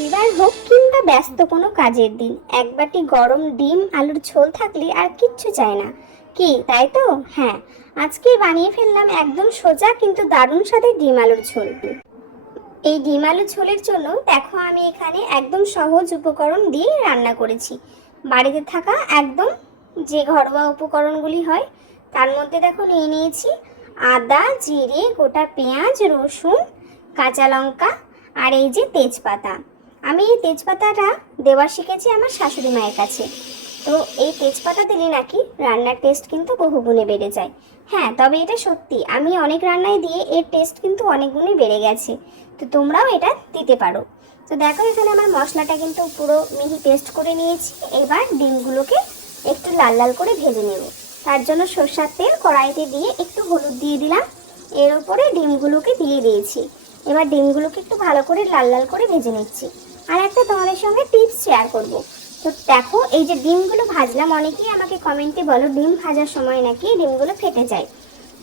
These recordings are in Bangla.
রবিবার হোক কিংবা ব্যস্ত কোনো কাজের দিন, এক বাটি গরম ডিম আলুর ঝোল থাকলে আর কিচ্ছু চাই না। কি তাই তো? হ্যাঁ, আজকে বানিয়ে ফেললাম একদম সোজা কিন্তু দারুণ স্বাদের ডিম আলুর ঝোল। এই ডিম আলুর ঝোলের জন্য দেখো আমি এখানে একদম সহজ উপকরণ দিয়ে রান্না করেছি। বাড়িতে থাকা একদম যে ঘরোয়া উপকরণগুলি হয় তার মধ্যে দেখো নিয়ে নিয়েছি আদা, জিরে, গোটা পেঁয়াজ, রসুন, কাঁচা লঙ্কা আর এই যে তেজপাতা। আমি এই তেজপাতাটা দেওয়া শিখেছি আমার শাশুড়ি মায়ের কাছে। তো এই তেজপাতা দিলে নাকি রান্নার টেস্ট কিন্তু বহুগুণে বেড়ে যায়। হ্যাঁ, তবে এটা সত্যি, আমি অনেক রান্নায় দিয়ে এর টেস্ট কিন্তু অনেক গুণে বেড়ে গেছে। তো তোমরাও এটা দিতে পারো। তো দেখো এখানে আমার মশলাটা কিন্তু পুরো মিহি পেস্ট করে নিয়েছি। এবার ডিমগুলোকে একটু লাল লাল করে ভেজে নেব। তার জন্য সরষের তেল কড়াইতে দিয়ে একটু হলুদ দিয়ে দিলাম, এর উপরে ডিমগুলোকে দিয়ে দিয়েছি। এবার ডিমগুলোকে একটু ভালো করে লাল লাল করে ভেজে নিচ্ছি। আর একটা তোমাদের সঙ্গে টিপস শেয়ার করব। তো দেখো এই যে ডিমগুলো ভাজলাম, অনেকেই আমাকে কমেন্টে বলো ডিম ভাজার সময় নাকি ডিমগুলো ফেটে যায়।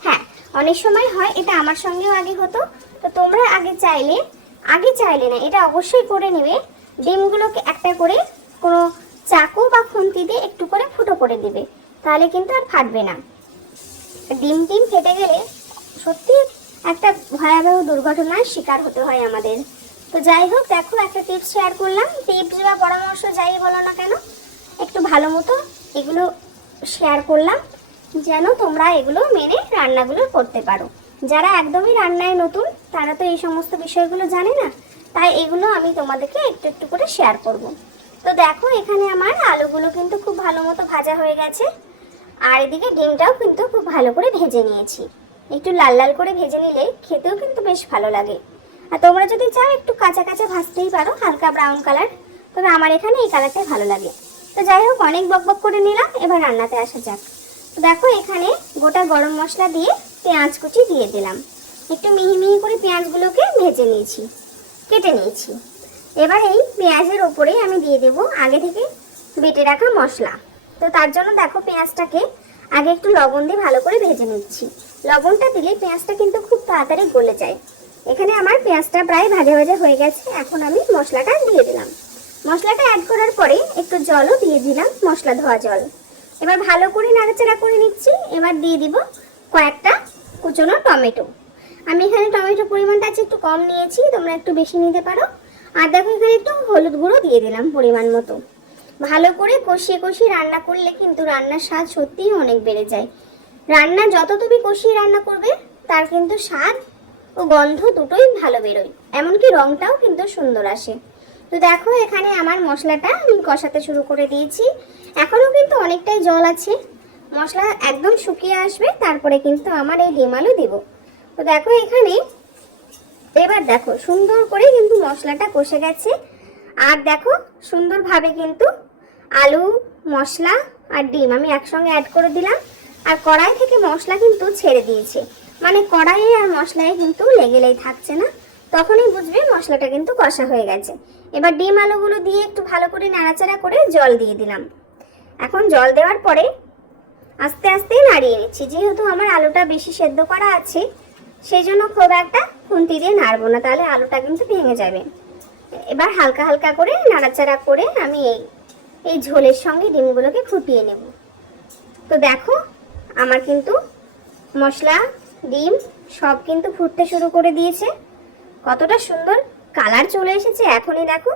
হ্যাঁ, অনেক সময় হয়, এটা আমার সঙ্গেও আগে হতো। তো তোমরা আগে চাইলে না, এটা অবশ্যই করে নেবে। ডিমগুলোকে একটা করে কোনো চাকু বা খুন্তি দিয়ে একটু করে ফুটো করে দিবে, তাহলে কিন্তু আর ফাটবে না। ডিম ফেটে গেলে সত্যি একটা ভয়াবহ দুর্ঘটনার শিকার হতে হয় আমাদের। তো যাই হোক, দেখো একটা টিপস শেয়ার করলাম, টিপস বা পরামর্শ যাই বলো না কেন, একটু ভালো মতো এগুলো শেয়ার করলাম যেন তোমরা এগুলো মেনে রান্নাগুলো করতে পারো। যারা একদমই রান্নায় নতুন তারা তো এই সমস্ত বিষয়গুলো জানে না, তাই এগুলো আমি তোমাদেরকে একটু একটু করে শেয়ার করব। তো দেখো এখানে আমার আলুগুলো কিন্তু খুব ভালো মতো ভাজা হয়ে গেছে, আর এদিকে ডিমটাও কিন্তু খুব ভালো করে ভেজে নিয়েছি। একটু লাল লাল করে ভেজে নিলে খেতেও কিন্তু বেশ ভালো লাগে। আর তোমরা যদি চাও একটু কাঁচা কাঁচা ভাজতেই পারো, হালকা ব্রাউন কালার, তবে আমার এখানে এই কালারটাই ভালো লাগে। তো যাই হোক, অনেক বকবক করে নিলাম, এবার রান্নাতে আসা যাক। তো দেখো এখানে গোটা গরম মশলা দিয়ে পেঁয়াজ কুচি দিয়ে দিলাম। একটু মিহি মিহি করে পেঁয়াজগুলোকে ভেজে নিয়েছি, কেটে নিয়েছি। এবার এই পেঁয়াজের ওপরেই আমি দিয়ে দেবো আগে থেকে বেটে রাখা মশলা। তো তার জন্য দেখো পেঁয়াজটাকে আগে একটু লবণ দিয়ে ভালো করে ভেজে নিচ্ছি। লবণটা দিলে পেঁয়াজটা কিন্তু খুব তাড়াতাড়ি গলে যায়। এখানে আমার পেঁয়াজটা প্রায় ভাজা ভাজা হয়ে গেছে। এখন আমি মশলাটা দিয়ে দিলাম। মশলাটা অ্যাড করার পরে একটু জলও দিয়ে দিলাম, মশলা ধোয়া জল। এবার ভালো করে নাড়াচাড়া করে নিচ্ছি। এবার দিয়ে দিব কয়েকটা কুচনো টমেটো। আমি এখানে টমেটোর পরিমাণটা আছে একটু কম নিয়েছি, তোমরা একটু বেশি নিতে পারো। আর দেখো এখানে একটু হলুদ গুঁড়ো দিয়ে দিলাম পরিমাণ মতো। ভালো করে কষিয়ে কষিয়ে রান্না করলে কিন্তু রান্নার স্বাদ সত্যিই অনেক বেড়ে যায়। রান্না যত তুমি কষিয়ে রান্না করবে তার কিন্তু স্বাদ ও গন্ধ দুটোই ভালো বেরোয়, এমনকি রঙটাও কিন্তু সুন্দর আসে। তো দেখো এখানে আমার মশলাটা আমি কষাতে শুরু করে দিয়েছি। এখনও কিন্তু অনেকটাই জল আছে, মশলা একদম শুকিয়ে আসবে, তারপরে কিন্তু আমার এই ডিম আলু দেবো। তো দেখো এখানে এবার দেখো সুন্দর করে কিন্তু মশলাটা কষে গেছে। আর দেখো সুন্দরভাবে কিন্তু আলু, মশলা আর ডিম আমি একসঙ্গে অ্যাড করে দিলাম। আর কড়াই থেকে মশলা কিন্তু ছেড়ে দিয়েছে, মানে কড়াইয়ে আর মশলায় কিন্তু লেগেলেই থাকছে না, তখনই বুঝবে মশলাটা কিন্তু কষা হয়ে গেছে। এবার ডিম আলুগুলো দিয়ে একটু ভালো করে নাড়াচাড়া করে জল দিয়ে দিলাম। এখন জল দেওয়ার পরে আস্তে আস্তে নাড়িয়ে নিচ্ছি। যেহেতু আমার আলুটা বেশি সেদ্ধ করা আছে, সেই জন্য খুব একটা খুন্তি দিয়ে নাড়বো না, তাহলে আলুটা কিন্তু ভেঙে যাবে। এবার হালকা হালকা করে নাড়াচাড়া করে আমি এই ঝোলের সঙ্গে ডিমগুলোকে ফুটিয়ে নেব। তো দেখো আমার কিন্তু মশলা, ডিম সব কিন্তু ফুটতে শুরু করে দিয়েছে। কতটা সুন্দর কালার চলে এসেছে এখনই দেখো।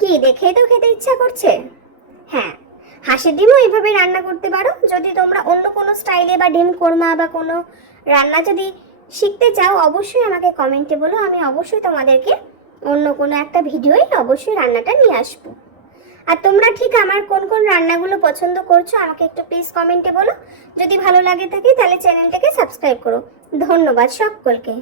কি দেখেই তো খেতে ইচ্ছা করছে। হ্যাঁ, হাঁসের ডিমও এইভাবে রান্না করতে পারো। যদি তোমরা অন্য কোনো স্টাইলে বা ডিম কোরমা বা কোনো রান্না যদি শিখতে চাও, অবশ্যই আমাকে কমেন্টে বলো, আমি অবশ্যই তোমাদেরকে অন্য কোনো একটা ভিডিওই অবশ্যই রান্নাটা নিয়ে আসবো। আর তোমরা ঠিক আমার কোন কোন রান্নাগুলো পছন্দ করছো আমাকে একটু প্লিজ কমেন্টে বলো। যদি ভালো লাগে থাকে তাহলে চ্যানেলটাকে সাবস্ক্রাইব করো। ধন্যবাদ সকলকে।